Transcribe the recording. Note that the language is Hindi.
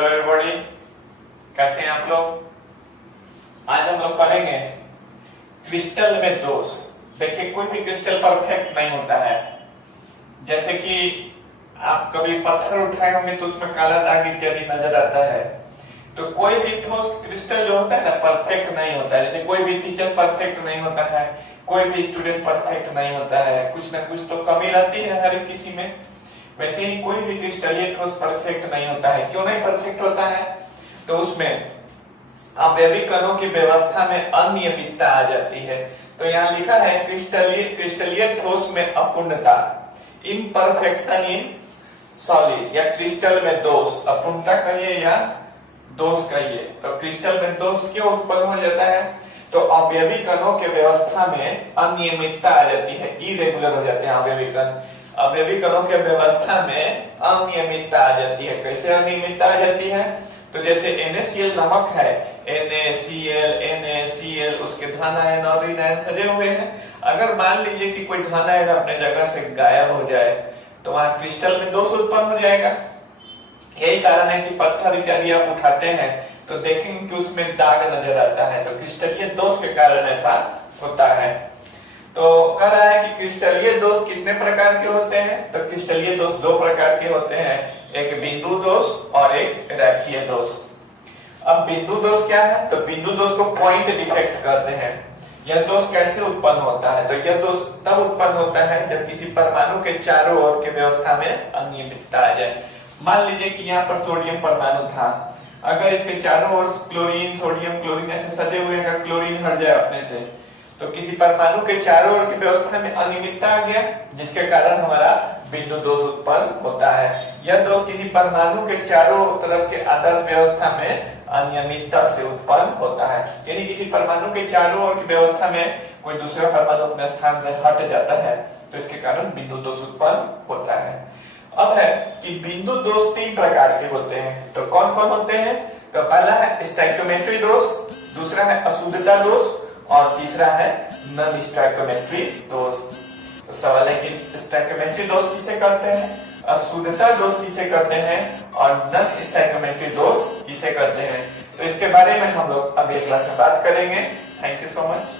हेलो एवरीबॉडी, कैसे हैं आप लोग। आज हम लोग पढ़ेंगे क्रिस्टल में दोष। देखिए, कोई भी क्रिस्टल परफेक्ट नहीं होता है। जैसे कि आप कभी पत्थर उठाए होंगे तो उसमें काला दाग इत्यादि नजर आता है। तो कोई भी ठोस क्रिस्टल जो होता है ना, परफेक्ट नहीं होता है। जैसे कोई भी टीचर परफेक्ट नहीं होता है, कोई भी स्टूडेंट परफेक्ट नहीं होता है, कुछ ना कुछ तो कमी रहती है हर किसी में। वैसे ही कोई भी क्रिस्टलीय ठोस परफेक्ट नहीं होता है। क्यों नहीं परफेक्ट होता है? तो उसमें अवयवी कणों की व्यवस्था में अनियमितता आ जाती है। तो यहाँ लिखा है क्रिस्टलीय ठोस में अपूर्णता, इम्परफेक्शन इन सॉलिड, या क्रिस्टल में दोष। अपूर्णता कहिए या दोष कहिए। तो क्रिस्टल में दोष क्यों उत्पन्न हो जाता है? तो अवयवी कणों के व्यवस्था में अनियमितता आ जाती है, इरेगुलर हो जाते हैं अवयवी कण। अवयवी कणों के व्यवस्था में अनियमितता आ जाती है। कैसे अनियमितता आ जाती है? तो जैसे NaCl नमक है, NaCl, उसके धन आयन और ऋण आयन सजे हुए हैं। अगर मान लीजिए कि कोई धन आयन अपने जगह से गायब हो जाए तो वहां क्रिस्टल में दोष उत्पन्न हो जाएगा। यही कारण है कि पत्थर इत्यादि आप उठाते हैं तो देखेंगे कि उसमें दाग नजर आता है। तो क्रिस्टलीय दोष के कारण ऐसा होता है। तो कह रहा है कि क्रिस्टलीय दोष कितने प्रकार के होते हैं? तो क्रिस्टलीय दोष दो प्रकार के होते हैं, एक बिंदु दोष और एक रेखीय दोष। अब बिंदु दोष क्या है? तो बिंदु दोष को पॉइंट डिफेक्ट कहते हैं। यह दोष कैसे उत्पन्न होता है? तो यह दोष तब उत्पन्न होता है जब किसी परमाणु के चारों ओर की व्यवस्था में अनियमितता आ जाए। मान लीजिए कि यहाँ पर सोडियम परमाणु था, अगर इसके चारों ओर क्लोरीन, सोडियम, क्लोरीन ऐसे सजे हुए हैं, क्लोरीन हट जाए अपने से तो किसी परमाणु के चारों ओर की व्यवस्था में अनियमितता आ गया, जिसके कारण हमारा बिंदु दोष उत्पन्न होता है। यह दोष किसी परमाणु के चारों तरफ के आदर्श व्यवस्था में अनियमितता से उत्पन्न होता है। यानी किसी परमाणु के चारों ओर की व्यवस्था में कोई दूसरा परमाणु अपने स्थान से हट जाता है तो इसके कारण बिंदु दोष उत्पन्न होता है। अब है कि बिंदु दोष तीन प्रकार के होते हैं। तो कौन कौन होते हैं? तो पहला है स्टैइकोमेट्री दोष, दूसरा है अशुद्धता दोष और तीसरा है नॉन स्टैइकोमेट्री दोष। तो सवाल है कि स्टैइकोमेट्री दोष किसे कहते हैं, अशुद्धता दोष किसे कहते हैं और नॉन स्टैइकोमेट्री दोष किसे कहते हैं? तो इसके बारे में हम लोग अगले क्लास में बात करेंगे। Thank you so much.